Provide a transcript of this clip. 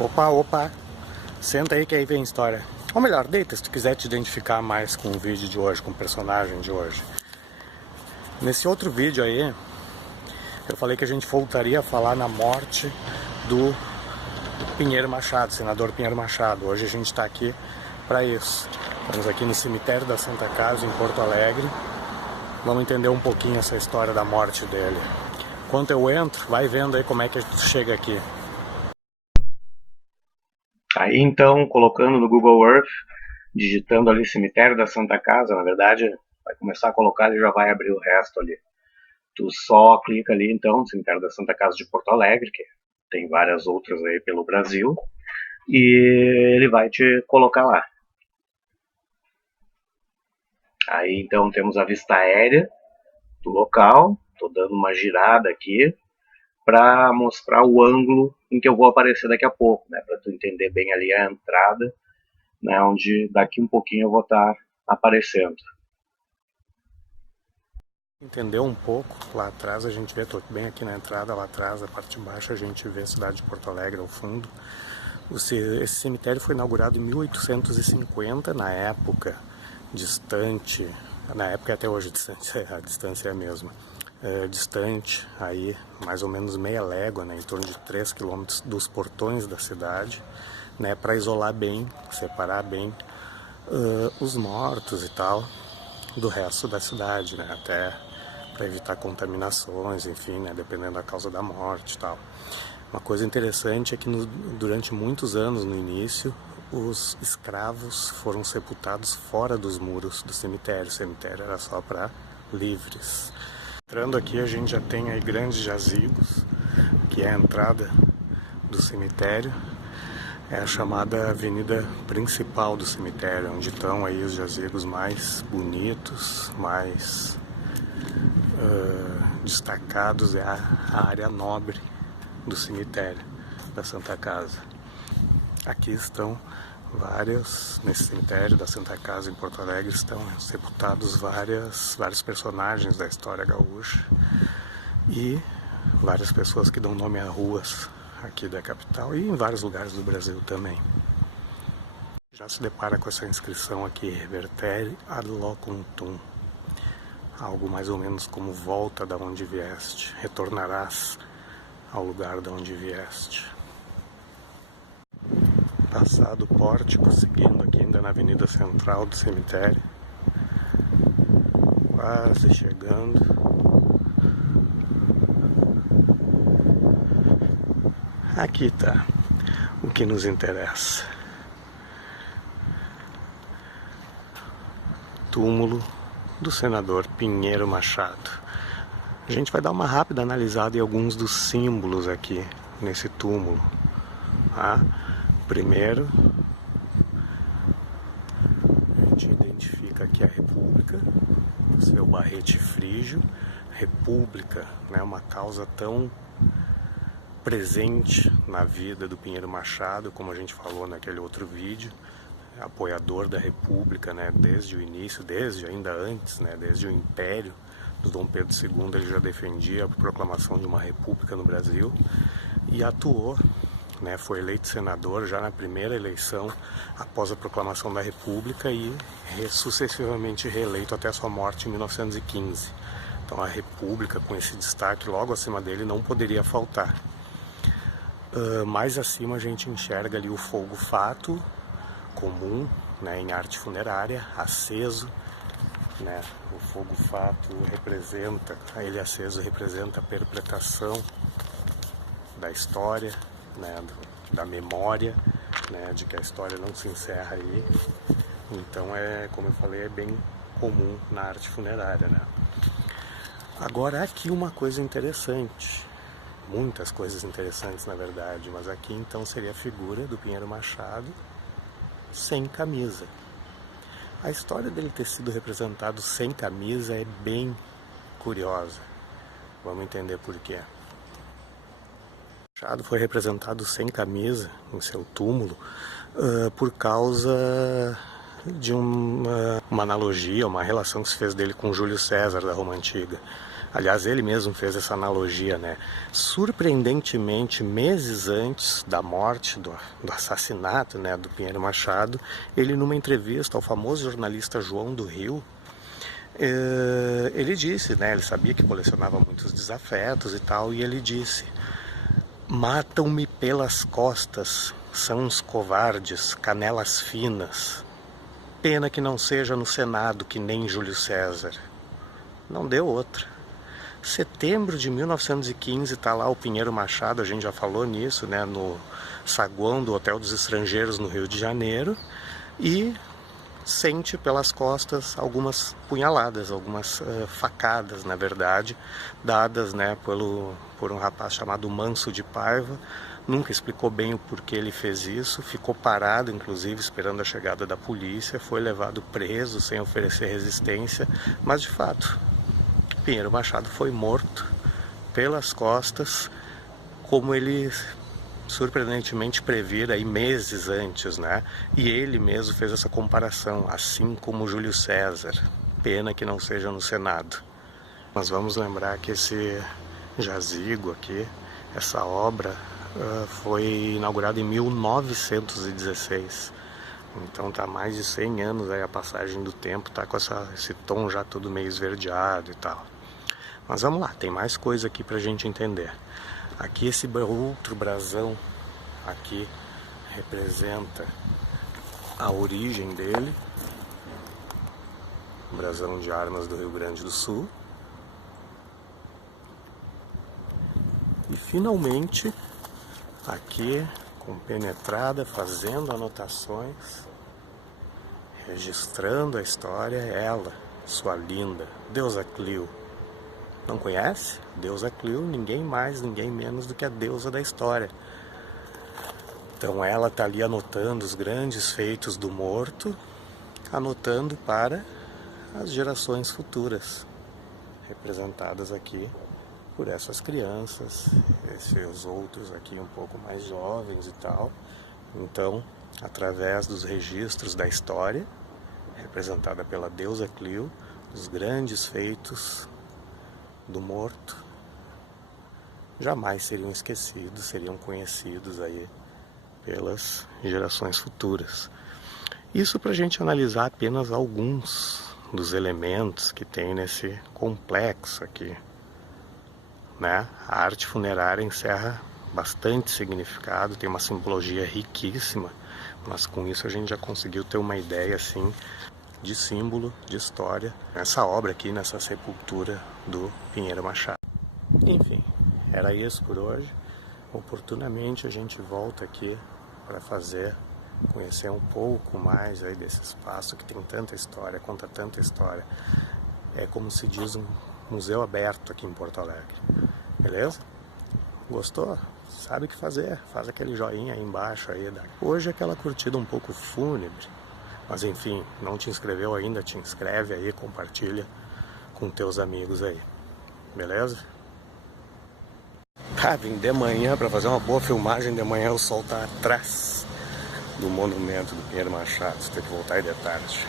Opa, opa, senta aí que aí vem a história. Ou melhor, deita se tu quiser te identificar mais com o vídeo de hoje, com o personagem de hoje. Nesse outro vídeo aí, eu falei que a gente voltaria a falar na morte do Pinheiro Machado, senador Pinheiro Machado. Hoje a gente está aqui para isso. Estamos aqui no cemitério da Santa Casa, em Porto Alegre. Vamos entender um pouquinho essa história da morte dele. Enquanto eu entro, vai vendo aí como é que a gente chega aqui. Aí então, colocando no Google Earth, digitando ali cemitério da Santa Casa, na verdade, vai começar a colocar e já vai abrir o resto ali. Tu só clica ali então, cemitério da Santa Casa de Porto Alegre, que tem várias outras aí pelo Brasil, e ele vai te colocar lá. Aí então temos a vista aérea do local, estou dando uma girada aqui para mostrar o ângulo em que eu vou aparecer daqui a pouco, né, para tu entender bem ali a entrada, né, onde daqui um pouquinho eu vou estar aparecendo. Entendeu um pouco, lá atrás a gente vê, tô bem aqui na entrada, lá atrás, a parte de baixo a gente vê a cidade de Porto Alegre ao fundo. Esse cemitério foi inaugurado em 1850, na época distante, na época até hoje distante, a distância é a mesma, distante aí mais ou menos meia légua, né, em torno de 3 quilômetros dos portões da cidade, né, para isolar bem, separar bem os mortos e tal do resto da cidade, né, até para evitar contaminações, enfim, né, dependendo da causa da morte e tal. Uma coisa interessante é que durante muitos anos no início, os escravos foram sepultados fora dos muros do cemitério. O cemitério era só para livres. Entrando aqui a gente já tem aí grandes jazigos, que é a entrada do cemitério. É a chamada avenida principal do cemitério, onde estão aí os jazigos mais bonitos, mais destacados, é a área nobre do cemitério da Santa Casa. Aqui estão nesse cemitério da Santa Casa em Porto Alegre estão sepultados vários personagens da história gaúcha e várias pessoas que dão nome a ruas aqui da capital e em vários lugares do Brasil também. Já se depara com essa inscrição aqui, Revertere ad locum tuum, algo mais ou menos como volta da onde vieste, retornarás ao lugar de onde vieste. Passado o pórtico, seguindo aqui ainda na avenida central do cemitério, quase chegando. Aqui está o que nos interessa. Túmulo do senador Pinheiro Machado. A gente vai dar uma rápida analisada em alguns dos símbolos aqui nesse túmulo. Tá? Primeiro, a gente identifica aqui a República, seu barrete frígio. República, né, uma causa tão presente na vida do Pinheiro Machado, como a gente falou naquele outro vídeo, apoiador da República, né, desde o início, ainda antes, né, desde o Império do Dom Pedro II, ele já defendia a proclamação de uma república no Brasil e atuou, né, foi eleito senador já na primeira eleição após a proclamação da República e sucessivamente reeleito até a sua morte em 1915. Então a República, com esse destaque logo acima dele, não poderia faltar. Mais acima a gente enxerga ali o fogo fato, comum, né, em arte funerária, aceso, né, o fogo fato representa, ele aceso representa a perpetração da história, né, da memória, né, de que a história não se encerra aí. Então como eu falei, é bem comum na arte funerária, né. Agora aqui uma coisa interessante, muitas coisas interessantes na verdade, mas aqui então seria a figura do Pinheiro Machado sem camisa. A história dele ter sido representado sem camisa é bem curiosa. Vamos entender por quê. Machado foi representado sem camisa em seu túmulo por causa de uma analogia, uma relação que se fez dele com Júlio César da Roma Antiga. Aliás, ele mesmo fez essa analogia, né? Surpreendentemente, meses antes da morte, do assassinato, né, do Pinheiro Machado, ele, numa entrevista ao famoso jornalista João do Rio, ele disse, né, ele sabia que colecionava muitos desafetos e tal, e ele disse: matam-me pelas costas, são uns covardes, canelas finas. Pena que não seja no Senado que nem Júlio César. Não deu outra. Setembro de 1915, está lá o Pinheiro Machado, a gente já falou nisso, né, no saguão do Hotel dos Estrangeiros no Rio de Janeiro, e sente pelas costas algumas punhaladas, algumas facadas, na verdade, dadas, né, por um rapaz chamado Manso de Paiva. Nunca explicou bem o porquê ele fez isso, ficou parado, inclusive, esperando a chegada da polícia, foi levado preso sem oferecer resistência, mas de fato, Pinheiro Machado foi morto pelas costas, como ele surpreendentemente previra aí meses antes, né? E ele mesmo fez essa comparação, assim como Júlio César. Pena que não seja no Senado. Mas vamos lembrar que esse jazigo aqui, essa obra, foi inaugurada em 1916. Então tá mais de 100 anos aí a passagem do tempo, tá com esse tom já todo meio esverdeado e tal. Mas vamos lá, tem mais coisa aqui pra gente entender. Aqui esse outro brasão aqui representa a origem dele, o brasão de armas do Rio Grande do Sul. E finalmente, aqui compenetrada, fazendo anotações, registrando a história, ela, sua linda Deusa Clio. Não conhece? Deusa Clio, ninguém mais, ninguém menos do que a deusa da história. Então ela está ali anotando os grandes feitos do morto, anotando para as gerações futuras, representadas aqui por essas crianças, esses outros aqui um pouco mais jovens e tal. Então, através dos registros da história, representada pela Deusa Clio, os grandes feitos do morto jamais seriam esquecidos, seriam conhecidos aí pelas gerações futuras. Isso para a gente analisar apenas alguns dos elementos que tem nesse complexo aqui, né? A arte funerária encerra bastante significado, tem uma simbologia riquíssima, mas com isso a gente já conseguiu ter uma ideia assim de símbolo, de história, nessa obra aqui, nessa sepultura do Pinheiro Machado. Enfim, era isso por hoje. Oportunamente a gente volta aqui para conhecer um pouco mais aí desse espaço que tem tanta história, conta tanta história. É como se diz um museu aberto aqui em Porto Alegre. Beleza? Gostou? Sabe o que fazer? Faz aquele joinha aí embaixo aí. Hoje é aquela curtida um pouco fúnebre. Mas enfim, não te inscreveu ainda, te inscreve aí, compartilha com teus amigos aí. Beleza? Tá, vim de manhã para fazer uma boa filmagem. De manhã o sol tá atrás do monumento do Pinheiro Machado. Você tem que voltar aí de tarde.